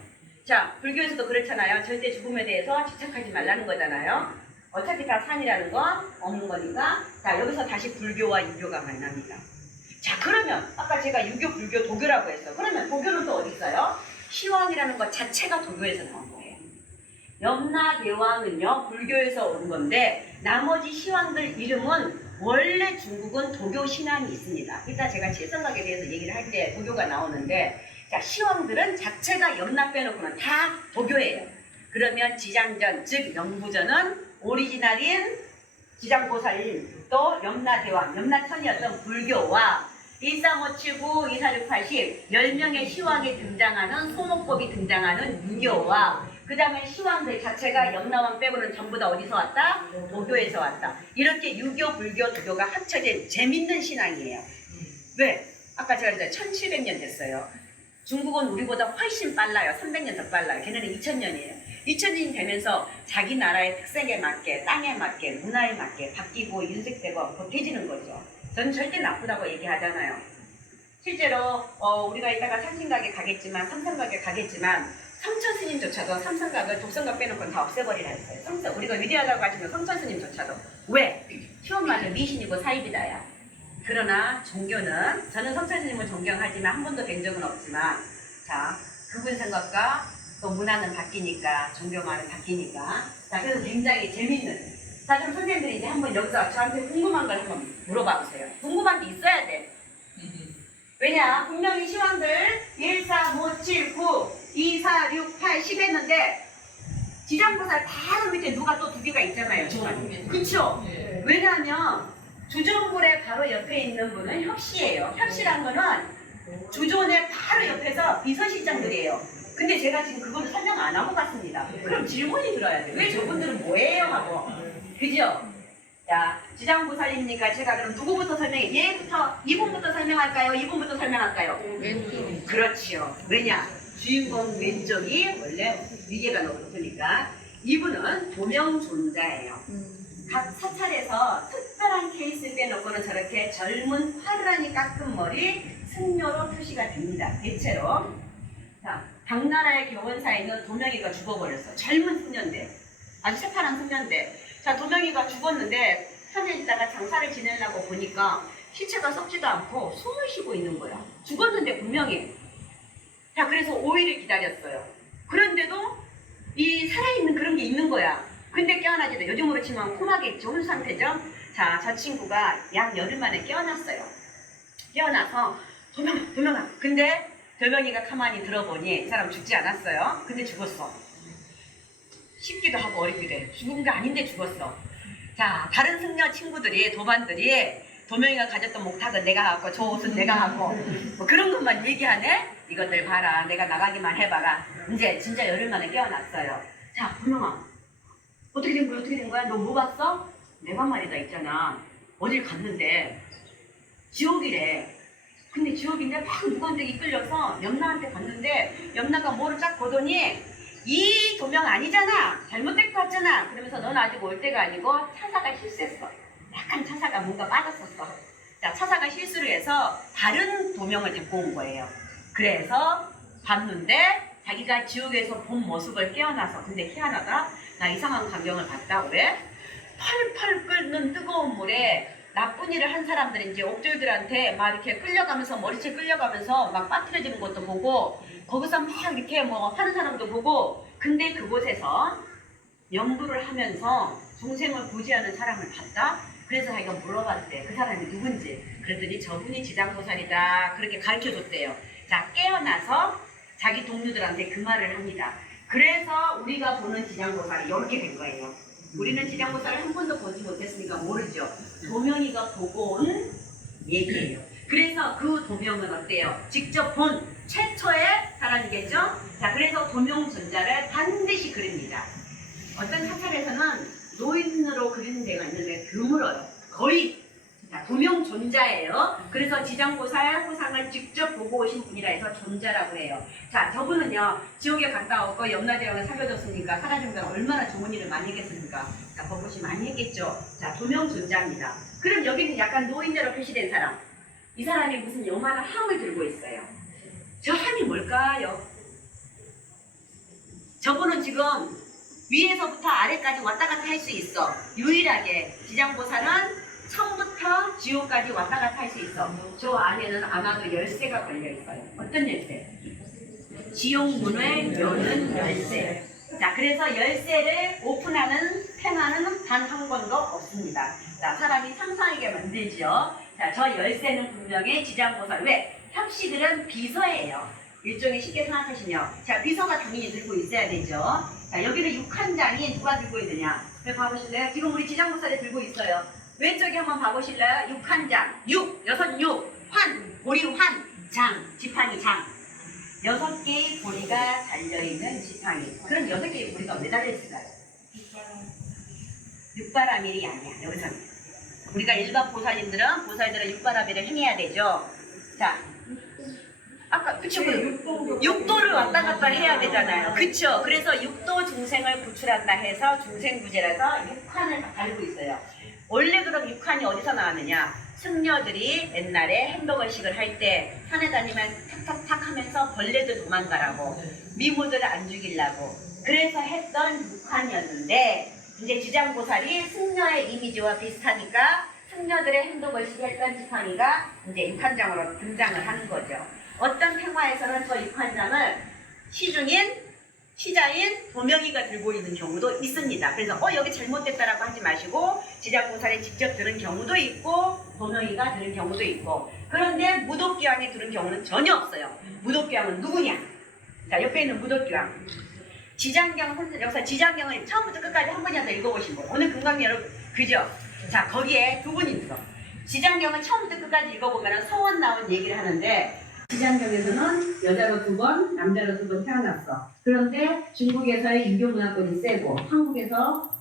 자, 불교에서도 그렇잖아요. 절대 죽음에 대해서 집착하지 말라는 거잖아요. 어차피 다 산이라는 거 없는 거니까. 자, 여기서 다시 불교와 유교가 만납니다. 자, 그러면 아까 제가 유교, 불교, 도교라고 했어. 그러면 도교는 또 어디 있어요? 시황이라는 것 자체가 도교에서 나온 거예요. 염라대왕은요 불교에서 온 건데 나머지 시황들 이름은 원래 중국은 도교 신앙이 있습니다. 이따 제가 칠성각에 대해서 얘기를 할 때 도교가 나오는데, 자, 시황들은 자체가 염라 빼놓고는 다 도교예요. 그러면 지장전, 즉 영부전은 오리지널인 지장보살님, 또 염라대왕, 염라천이었던 불교와 13579, 2468시 10명의 시황이 등장하는 소목법이 등장하는 유교와 그 다음에 시황들 자체가 염라왕 빼고는 전부 다 어디서 왔다? 도교에서 왔다. 이렇게 유교, 불교, 도교가 합쳐진 재밌는 신앙이에요. 왜? 아까 제가 그랬잖아요. 1700년 됐어요. 중국은 우리보다 훨씬 빨라요. 300년 더 빨라요. 걔네는 2000년이에요. 2000년이 되면서 자기 나라의 특색에 맞게, 땅에 맞게, 문화에 맞게 바뀌고 윤색되고 겉해지는 거죠. 저는 절대 나쁘다고 얘기하잖아요. 실제로 우리가 이따가 삼신각에 가겠지만, 삼성각에 가겠지만 성천 스님조차도 삼성각을 독성각 빼놓고는 다 없애버리라 했어요. 우리가 위대하다고 하시면 성천 스님조차도. 왜? 시원마저 미신이고 사입이다야. 그러나 종교는, 저는 성천 스님을 존경하지만 한 번도 뵌 적은 없지만, 자, 그분 생각과 또 문화는 바뀌니까, 종교만은 바뀌니까. 자, 그래서 굉장히 재밌는. 자, 그럼 선생님들이 이제 한번 여기서 저한테 궁금한 걸 한번 물어봐 보세요. 궁금한 게 있어야 돼. 왜냐? 분명히 시황들 1, 4, 5, 7, 9, 2, 4, 6, 8, 10 했는데 지장보살 바로 밑에 누가 또 두 개가 있잖아요. 그쵸? 왜냐하면 주존불의 바로 옆에 있는 분은 협시예요. 협시란 거는 주존의 바로 옆에서 비서실장들이에요. 근데 제가 지금 그거를 설명 안 하고 갔습니다. 그럼 질문이 들어야 돼. 왜 저분들은 뭐예요? 하고. 그죠? 자, 지장보살이니까 제가 그럼 누구부터 설명해? 얘부터, 이분부터 설명할까요? 이분부터 설명할까요? 왼쪽. 그렇지요. 왜냐? 주인공 왼쪽이 원래 위계가 높으니까 이분은 도명존자예요. 각 사찰에서 특별한 케이스 빼놓고는 저렇게 젊은 화르라니 깎은 머리 승려로 표시가 됩니다. 대체로. 자, 당나라의 교원사에는 도명이가 죽어버렸어. 젊은 승려인데, 아주 새파란 승려인데, 자, 도명이가 죽었는데 산에 있다가 장사를 지내려고 보니까 시체가 썩지도 않고 숨을 쉬고 있는 거야. 죽었는데 분명히. 자, 그래서 5일을 기다렸어요. 그런데도 이 살아있는 그런 게 게 있는 거야. 근데 깨어나지도 요즘으로 치면 콤하게 좋은 상태죠. 자, 저 친구가 약 열흘 만에 깨어났어요. 깨어나서 도명아. 근데 돌명이가 가만히 들어보니 이 사람 죽지 않았어요. 근데 죽었어. 쉽기도 하고 어렵기도 해. 죽은 게 아닌데 죽었어. 자, 다른 승려 친구들이 도반들이 도명이가 가졌던 목탁은 내가 하고 저 옷은 내가 하고 뭐 그런 것만 얘기하네. 이것들 봐라. 내가 나가기만 해봐라. 이제 진짜 열흘 만에 깨어났어요. 자, 도명아. 어떻게 된 거야? 어떻게 된 거야? 너 뭐 봤어? 내가 말이다 있잖아. 어딜 갔는데 지옥이래. 근데 지옥인데 막 누구한테 이끌려서 염라한테 갔는데 염라가 뭐를 쫙 보더니 이 도명 아니잖아. 잘못된 거 같잖아. 그러면서 넌 아직 올 때가 아니고 차사가 실수했어. 약간 차사가 뭔가 빠졌었어. 자, 차사가 실수를 해서 다른 도명을 데리고 온 거예요. 그래서 봤는데 자기가 지옥에서 본 모습을 깨어나서 근데 희한하다. 나 이상한 광경을 봤다. 왜? 펄펄 끓는 뜨거운 물에 나쁜 일을 한 사람들이 이제 옥졸들한테 막 이렇게 끌려가면서 머리채 끌려가면서 막 빠뜨려지는 것도 보고 거기서 막 이렇게 뭐 하는 사람도 보고 근데 그곳에서 연부를 하면서 중생을 구제하는 사람을 봤다. 그래서 자기가 물어봤대. 그 사람이 누군지. 그랬더니 저분이 지장보살이다. 그렇게 가르쳐줬대요. 자, 깨어나서 자기 동료들한테 그 말을 합니다. 그래서 우리가 보는 지장보살이 이렇게 된 거예요. 우리는 지장보살을 한 번도 보지 못했으니까 모르죠. 도명이가 보고 온 얘기예요. 그래서 그 도명은 어때요? 직접 본 최초의 사람이겠죠? 자, 그래서 도명존자를 반드시 그립니다. 어떤 사찰에서는 노인으로 그리는 데가 있는데 드물어요. 거의 도명존자예요. 그래서 지장보살 후상을 직접 보고 오신 분이라 해서 존자라고 해요. 자, 저분은요 지옥에 갔다 오고 염라대왕을 살려줬으니까 살아준다면 얼마나 좋은 일을 많이 했겠습니까? 자, 법보시 많이 했겠죠. 자, 도명존자입니다. 그럼 여기는 약간 노인대로 표시된 사람. 이 사람이 무슨 요만한 함을 들고 있어요. 저 함이 뭘까요? 저분은 지금 위에서부터 아래까지 왔다 갔다 할 수 있어. 유일하게 지장보살은 처음부터 지옥까지 왔다 갔다 할 수 있어. 저 안에는 아마도 열쇠가 걸려 있어요. 어떤 열쇠? 지옥문을 여는 열쇠. 자, 그래서 열쇠를 오픈하는 팽하는 단 한 번도 없습니다. 자, 사람이 상상하게 만들죠. 자, 저 열쇠는 분명히 지장보살. 왜? 협시들은 비서예요. 일종의 쉽게 생각하시면, 자, 비서가 당연히 들고 있어야 되죠. 자, 여기는 육한장이 누가 들고 있느냐? 여기 봐보실래요? 지금 우리 지장보살이 들고 있어요. 왼쪽에 한번 봐보실래요? 육한장, 여섯 환, 보리 환, 장, 지팡이 장. 6개의 보리가 달려있는 지팡이. 그럼 6개의 보리가 왜 달려있을까요? 육바라밀이 아니야, 여기서는. 우리가 일반 보살들은 육바라밀을 행해야 되죠. 자, 아까 그쵸, 육도를 왔다 갔다 해야 되잖아요. 그쵸? 그래서 육도 중생을 구출한다 해서 중생구제라서 육환을 달고 있어요. 원래 그럼 육환이 어디서 나왔느냐? 승려들이 옛날에 행동의식을 할 때 산에 다니면 탁탁탁 하면서 벌레들 도망가라고 미모들을 안 죽이려고 그래서 했던 육환이었는데 이제 지장보살이 승려의 이미지와 비슷하니까 승려들의 행동의식을 했던 지팡이가 이제 육환장으로 등장을 하는 거죠. 어떤 팽화에서는 저 육환장을 시자인 도명이가 들고 있는 경우도 있습니다. 그래서 여기 잘못됐다라고 하지 마시고 지장보살이 직접 들은 경우도 있고 도명이가 들은 경우도 있고 그런데 무독기왕이 들은 경우는 전혀 없어요. 무독기왕은 누구냐? 자, 옆에 있는 무독기왕 지장경 선생 여기서 지장경을 처음부터 끝까지 한 번이라도 읽어보신 분 오늘 금강 여러분 그죠? 자, 거기에 두 분이 있어. 지장경을 처음부터 끝까지 읽어보면 서원 나온 얘기를 하는데 지장경에서는 여자로 2번, 남자로 2번 태어났어. 그런데 중국에서의 유교문화권이 세고 한국에서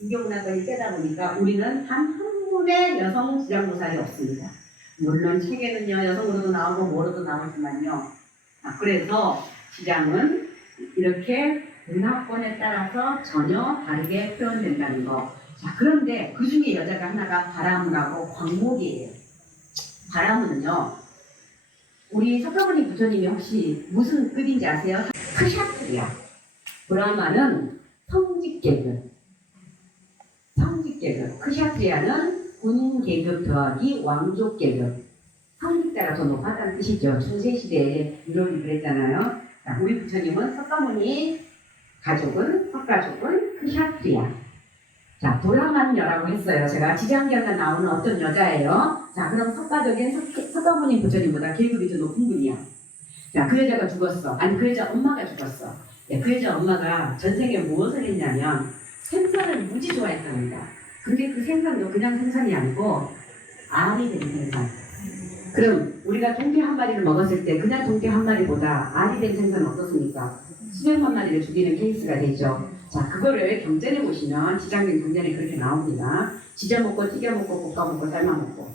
유교문화권이 세다 보니까 우리는 단 한 분의 여성 지장보살이 없습니다. 물론 책에는요 여성으로도 나오고 뭐로도 나오지만요. 그래서 지장은 이렇게 문화권에 따라서 전혀 다르게 표현된다는 거. 자, 그런데 그 중에 여자가 하나가 바라문하고 광목이에요. 바라문은요 우리 석가모니 부처님이 혹시 무슨 급인지 아세요? 크샤트리아. 브라마는 성직계급. 크샤트리아는 군계급 더하기 왕족계급. 성직자가 더 높았다는 뜻이죠. 중세시대에 유럽이 그랬잖아요. 자, 우리 부처님은 석가모니 가족은 가족은 크샤트리아. 자, 브라만녀라고 했어요. 제가 지장경에 나오는 어떤 여자예요. 자, 그럼 석가적인 석가모니 부처님보다 계급이 더 높은 분이야. 자, 그 여자가 죽었어. 아니, 그 여자 엄마가 죽었어. 네, 그 여자 엄마가 전생에 무엇을 했냐면 생선을 무지 좋아했답니다. 근데 그 생선도 그냥 생선이 아니고 알이 된 생선. 그럼 우리가 동태 한 마리를 먹었을 때 그냥 동태 한 마리보다 알이 된 생선은 어떻습니까? 수백만 마리를 죽이는 케이스가 되죠. 자, 그거를 경전에 보시면 지장경 경전에 그렇게 나옵니다. 지져 먹고 튀겨 먹고 볶아 먹고 삶아 먹고.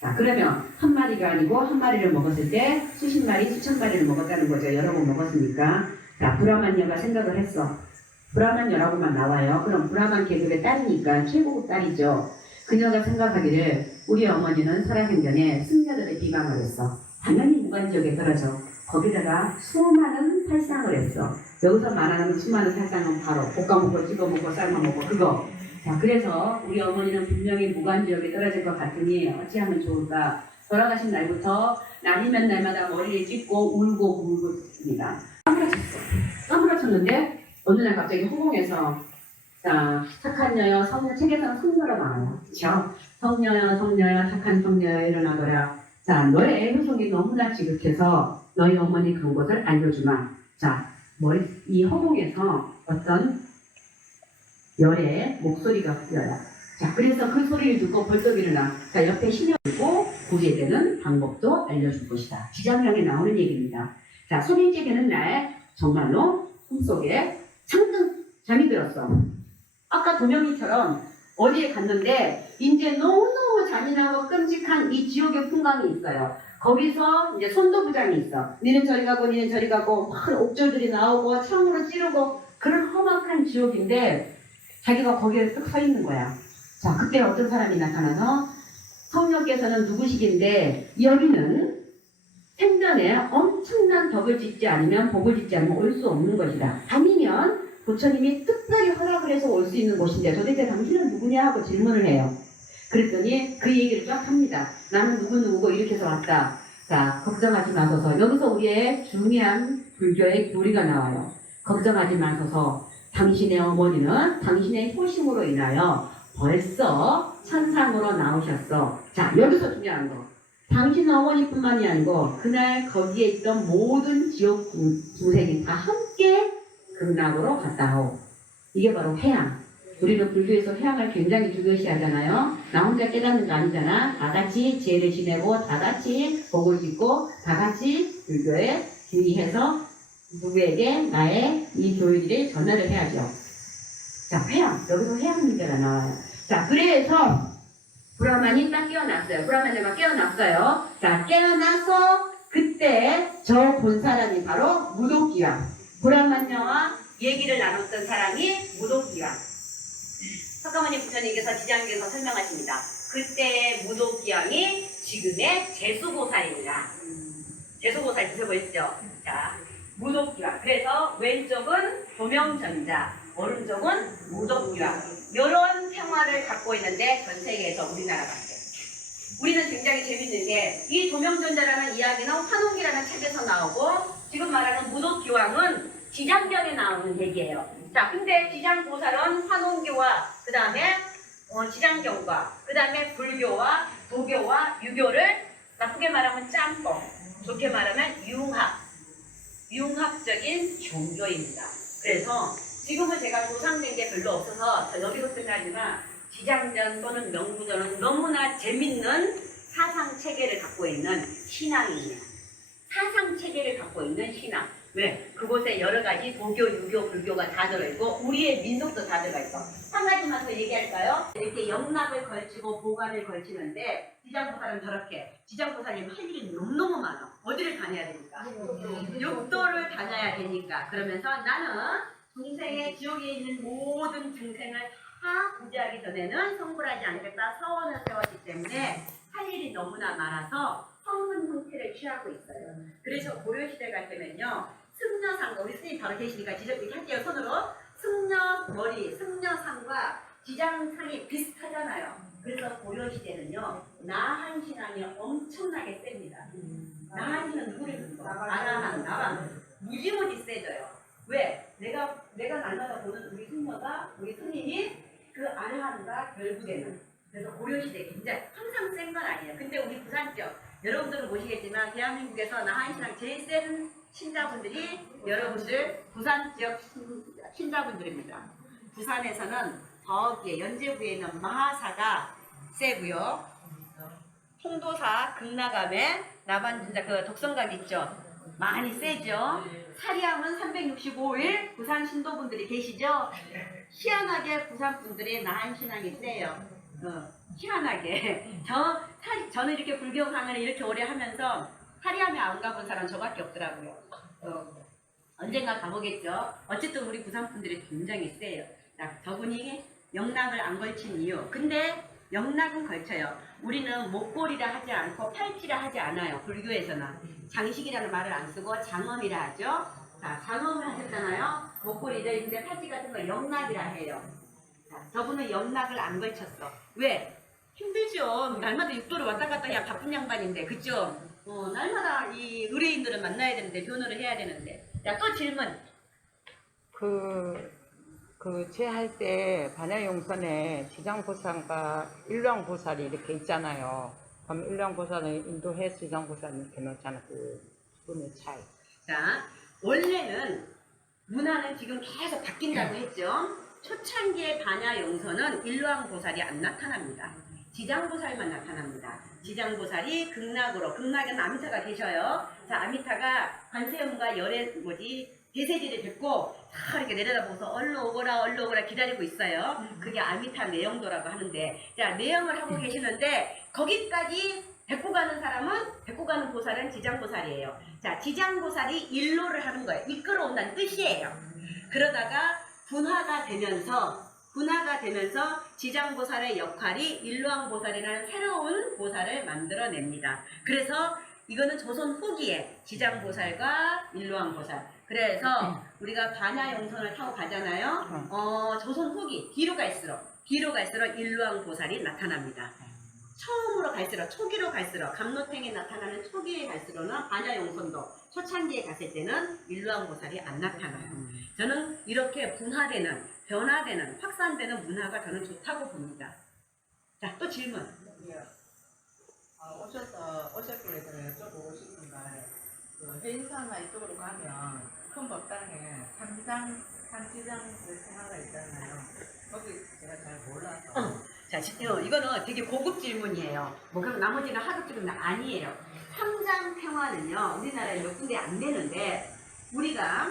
자, 그러면 한 마리가 아니고 한 마리를 먹었을 때 수십 마리, 수천 마리를 먹었다는 거죠. 여러 번 먹었으니까. 자, 브라만녀가 생각을 했어. 브라만녀라고만 나와요. 그럼 브라만 계급의 딸이니까 최고급 딸이죠. 그녀가 생각하기를 우리 어머니는 살아생전에 승려들의 비방을 했어. 당연히 무관지역에 떨어져. 거기다가 수많은 살상을 했어. 여기서 말하는 수많은 살상은 바로 볶아먹고 찍어먹고 삶아먹고 그거. 자, 그래서 우리 어머니는 분명히 무관지역에 떨어질 것 같으니 어찌하면 좋을까. 돌아가신 날부터 날이면 날마다 머리를 찢고 울고 울고 있습니다. 까무러쳤어. 까무러쳤는데 어느 날 갑자기 허공에서 자, 착한 여여 성녀, 책에서는 성녀가 나와요. 그렇죠? 성녀여 성녀여 착한 성녀여 일어나거라. 자, 너의 애효성이 너무나 지극해서 너희 어머니 간 곳을 알려주마. 자, 이 허공에서 어떤 열의 목소리가 들려요. 자, 그래서 그 소리를 듣고 벌떡 일어나. 자, 옆에 신이 들고 구제되는 방법도 알려줄 것이다. 지장경에 나오는 얘기입니다. 자, 소리째 되는 날 정말로 꿈속에 잠깐 잠이 들었어. 아까 도명이처럼 어디에 갔는데 이제 너무너무 잔인하고 끔찍한 이 지옥의 풍광이 있어요. 거기서 이제 손도부장이 있어. 니는 저리 가고 니는 저리 가고 막 옥졸들이 나오고 창으로 찌르고 그런 험악한 지옥인데 자기가 거기에 딱 서 있는 거야. 자, 그때 어떤 사람이 나타나서 성녀께서는 누구시긴데 여기는 생전에 엄청난 덕을 짓지 않으면 복을 짓지 않으면 올 수 없는 것이다. 아니면 부처님이 특별히 허락을 해서 올 수 있는 곳인데 도대체 당신은 누구냐 하고 질문을 해요. 그랬더니 그 얘기를 쫙 합니다. 나는 누구누구고 이렇게 해서 왔다. 자, 걱정하지 마소서. 여기서 우리의 중요한 불교의 교리가 나와요. 걱정하지 마소서. 당신의 어머니는 당신의 효심으로 인하여 벌써 천상으로 나오셨어. 자, 여기서 중요한 거. 당신 어머니뿐만이 아니고 그날 거기에 있던 모든 지옥 중생이 다 함께 극락으로 갔다오. 이게 바로 회양. 우리는 불교에서 회양을 굉장히 중요시 하잖아요. 나 혼자 깨닫는 거 아니잖아. 다 같이 지혜를 지내고 다 같이 복을 짓고 다 같이 불교에 주의해서 누구에게 나의 이 교리를 전달을 해야죠. 자, 회양. 여기서 회양 문제가 나와요. 자, 그래서 브라만이 딱 깨어났어요. 브라만이가 깨어났어요. 자, 깨어나서 그때 저 본 사람이 바로 무도기왕. 브라만녀와 얘기를 나눴던 사람이 무도기왕. 석가모니 부처님께서 지장경에서 설명하십니다. 그때 무도기왕이 지금의 제수보살입니다. 제수보살 드셔보셨죠? 자, 무도기왕. 그래서 왼쪽은 도명전자, 오른쪽은 무도기왕. 이런 평화를 갖고 있는데 전 세계에서 우리나라밖에. 우리는 굉장히 재밌는 게 이 도명전자라는 이야기는 환웅기라는 책에서 나오고 지금 말하는 무도기왕은 지장경에 나오는 얘기예요. 자, 근데 지장보살은 환웅기와 그 다음에 지장경과 그 다음에 불교와 도교와 유교를 나쁘게 말하면 짬뽕, 좋게 말하면 융합적인 종교입니다. 그래서 지금은 제가 조상된 게 별로 없어서 여기서 끝나지만 지장전 또는 명부전은 너무나 재밌는 사상체계를 갖고 있는 신앙입니다. 사상체계를 갖고 있는 신앙. 왜? 그곳에 여러 가지 도교, 유교, 불교가 다 들어있고 우리의 민속도 다 들어있어. 한 가지만 더 얘기할까요? 이렇게 영락을 걸치고 보관을 걸치는데 지장보살은 저렇게. 지장보살님 할 일이 너무너무 많아. 어디를 다녀야 되니까? 육도를 다녀야 되니까. 그러면서 나는 중생의 지옥에 있는 모든 중생을 다 구제하기 전에는 성불하지 않겠다 서원을 세웠기 때문에 할 일이 너무나 많아서 성문 형태를 취하고 있어요. 그래서 고려시대 갈 때면요, 승려상과 우리 스님 바로 계시니까 이렇게 할게요. 손으로. 승려 머리, 승려상과 지장상이 비슷하잖아요. 그래서 고려시대는요, 나한 신앙이 엄청나게 셉니다. 나한 신은 누구를 믿고? 아라한, 나방. 무지무지 세져요. 왜? 내가 날마다 보는 우리 승려가 우리 스님이 그 아르한과 결부되는. 그래서 고려시대 굉장히 항상 센 건 아니에요. 근데 우리 부산 지역 여러분들은 보시겠지만 대한민국에서 나한신앙 제일 센 신자분들이 여러분들 부산 지역 신자분들입니다. 부산에서는 저기에 연제구에 있는 마하사가 세고요. 홍도사 극락암에 나반진자 그 독성각 있죠. 많이 세죠. 사리암은 365일 부산 신도분들이 계시죠. 희한하게 부산 분들이 나한신앙이 세요. 희한하게 저는 이렇게 불교 강연을 이렇게 오래 하면서 사리암에 안 가본 사람 저밖에 없더라고요. 언젠가 가보겠죠. 어쨌든 우리 부산 분들이 굉장히 세요. 자, 저분이 영락을 안 걸친 이유. 근데 영락은 걸쳐요. 우리는 목걸이라 하지 않고 팔찌라 하지 않아요. 불교에서는 장식이라는 말을 안 쓰고 장엄이라 하죠. 자, 장엄을 하셨잖아요. 목걸이를. 근데 팔찌 같은 거 영락이라 해요. 자, 저분은 영락을 안 걸쳤어. 왜? 힘들죠. 날마다 육도를 왔다 갔다 해야 바쁜 양반인데, 그죠? 날마다 이 의뢰인들을 만나야 되는데, 변호를 해야 되는데. 자, 또 질문. 제할 때 반야용선에 지장보살과 일왕보살이 이렇게 있잖아요. 그럼 일왕보살은 인도해 지장보살은 이렇게 놓잖아. 그 분의 차이. 자, 원래는 문화는 지금 계속 바뀐다고 했죠. 초창기의 반야용선은 일왕보살이 안 나타납니다. 지장보살만 나타납니다. 지장보살이 극락에는 아미타가 계셔요. 자, 아미타가 관세음과 대세지를 뵙고 다 이렇게 내려다보고서 얼른 오거라 기다리고 있어요. 그게 아미타 내영도라고 하는데, 자, 내영을 하고 계시는데 거기까지 뵙고 가는 보살은 지장보살이에요. 자, 지장보살이 일로를 하는 거예요. 이끌어온다는 뜻이에요. 그러다가 분화가 되면서 지장보살의 역할이 일왕보살이라는 새로운 보살을 만들어냅니다. 그래서 이거는 조선 후기에 지장보살과 일왕보살. 그래서 우리가 반야용선을 타고 가잖아요. 조선 후기 뒤로 갈수록 일왕보살이 나타납니다. 처음으로 갈수록 초기로 갈수록 감로탱에 나타나는 초기에 갈수록은 반야용선도 초창기에 갔을 때는 일왕보살이 안 나타나요. 저는 이렇게 변화되는 확산되는 문화가 저는 좋다고 봅니다. 자, 또 질문. 오셨길래 제가 여쭤보고 싶은 게, 그 해인사나 이쪽으로 가면 큰 법당에 삼지장 그 생화가 있잖아요. 거기 제가 잘 몰라서. 자, 이거는 되게 고급 질문이에요. 그럼 나머지는 하급 질문 아니에요. 삼장평화는요, 우리나라에 몇 군데 안 되는데, 우리가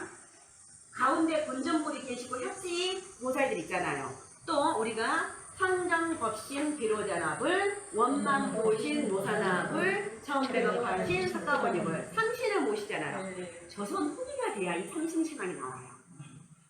가운데 본전보리 계시고 협시 보살들 있잖아요. 또 우리가 상정법신 비로자납을, 원만보신 모사납을, 청백업하신 석가모니를 상신을 모시잖아요. 조선 후기가 돼야 이 상신신앙이 나와요.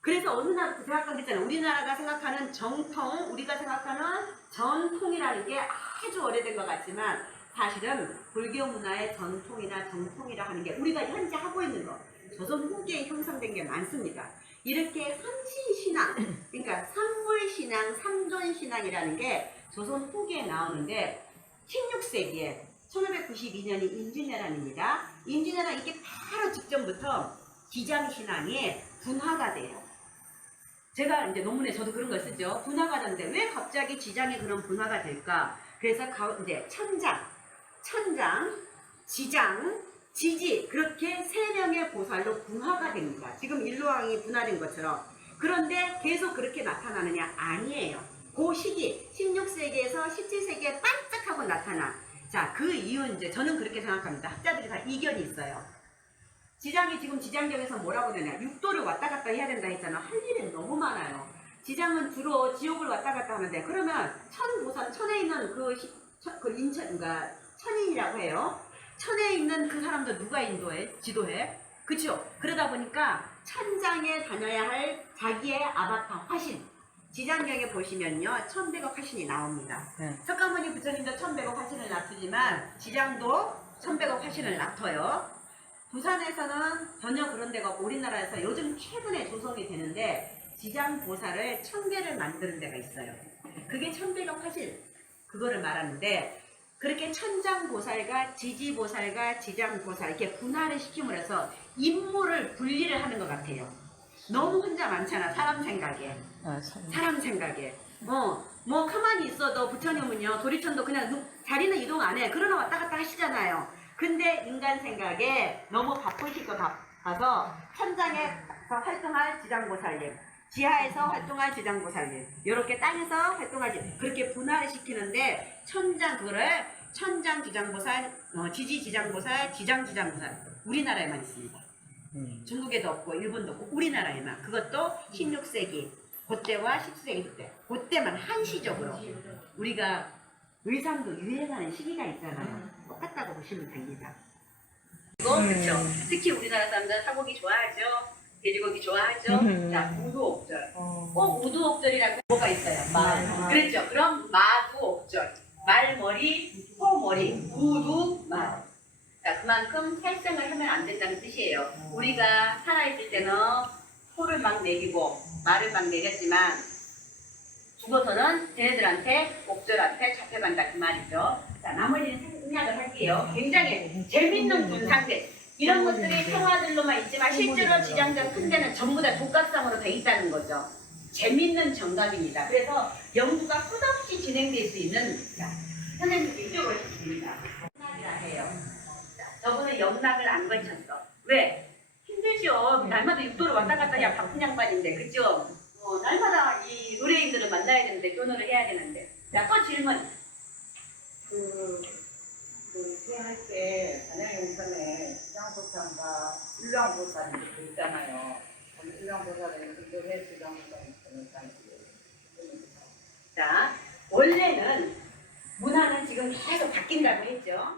그래서 어느 나라 생각한 게 있잖아요. 우리나라가 생각하는 정통, 우리가 생각하는 전통이라는 게 아주 오래된 것 같지만 사실은 불교 문화의 정통이라 하는 게 우리가 현재 하고 있는 거 조선 후기에 형성된 게 많습니다. 이렇게 삼신신앙, 그러니까 삼불신앙, 삼존신앙이라는 게 조선 후기에 나오는데 16세기에 1592년이 임진왜란입니다. 임진왜란 이게 바로 직전부터 지장신앙이 분화가 돼요. 제가 이제 논문에 저도 그런 걸 쓰죠. 분화가 되는데 왜 갑자기 지장이 그런 분화가 될까? 그래서 이제 천장, 지장, 지지 그렇게 세 명의 보살로 분화가 됩니다. 지금 일로왕이 분화된 것처럼. 그런데 계속 그렇게 나타나느냐? 아니에요. 그 시기 16세기에서 17세기에 반짝하고 나타나. 자, 그 이유는 이제 저는 그렇게 생각합니다. 학자들이 다 이견이 있어요. 지장이 지금 지장경에서 뭐라고 되냐? 육도를 왔다 갔다 해야 된다 했잖아. 할 일이 너무 많아요. 지장은 주로 지옥을 왔다 갔다 하는데 그러면 천보살, 천에 있는 그러니까 천인이라고 해요. 천에 있는 그 사람들 누가 지도해? 그쵸? 그러다 보니까 천장에 다녀야 할 자기의 아바타 화신. 지장경에 보시면요. 1100억 화신이 나옵니다. 석가모니 부처님도 1100억 화신을 납두지만 지장도 1100억 화신을 납둬요. 부산에서는 전혀 그런 데가 없고 우리나라에서 요즘 최근에 조성이 되는데 지장보살을 1000개를 만드는 데가 있어요. 그게 1100억 화신 그거를 말하는데 그렇게 천장보살과 지지보살과 지장보살 이렇게 분할을 시킴으로 해서 임무를 분리를 하는 것 같아요. 너무 혼자 많잖아. 사람 생각에. 아, 참. 사람 생각에. 뭐 가만히 있어도 부처님은요 도리천도 그냥 자리는 이동 안 해. 그러나 왔다 갔다 하시잖아요. 근데 인간 생각에 너무 바쁘실 것 같아서 천장에서 활동할 지장보살님, 지하에서 활동할 지장보살님, 이렇게 땅에서 활동하지 그렇게 분할을 시키는데 그거를 천장 지장보살, 지지 지장보살, 지장 지장보살 우리나라에만 있습니다. 중국에도 없고 일본도 없고 우리나라에만. 그것도 16세기 그때와 17세기 그때만 한시적으로 우리가 의상도 유행하는 시기가 있잖아요. 똑같다고 보시면 됩니다. 그렇죠. 특히 우리나라 사람들 사고기 좋아하죠. 돼지고기 좋아하죠. 자, 우두옥절. 꼭 우두옥절이라고 뭐가 있어요. 말. 그랬죠. 그럼 마두옥절. 말머리, 호머리, 우두, 말. 자, 그만큼 살생을 하면 안 된다는 뜻이에요. 우리가 살아있을 때는 소를 막 먹이고 말을 막 먹였지만 죽어서는 쟤네들한테 옥절한테 잡혀간다 그 말이죠. 자, 나머지는 생략을 할게요. 굉장히 재밌는 분상들 이런 것들이 평화들로만 있지만 실제로 지장자 큰 데는 전부 다 독각성으로 돼 있다는 거죠. 재밌는 정답입니다. 그래서 연구가 끝없이 진행될 수 있는 자, 선생님 이쪽으로 해주십니다. 영락이라 해요. 자, 저분은 영락을 안 거쳤어. 왜? 힘들죠. 날마다 육도를 왔다 갔다 야 바쁜 양반인데 그죠? 날마다 이 의뢰인들을 만나야 되는데 교노를 해야 되는데. 자, 또 질문. 회할 때 반야용선에 지장보살과 일왕보살이 이렇게 있잖아요. 일왕보살은 인도해 지장보살이 있으니까. 자, 원래는 문화는 지금 계속 바뀐다고 했죠.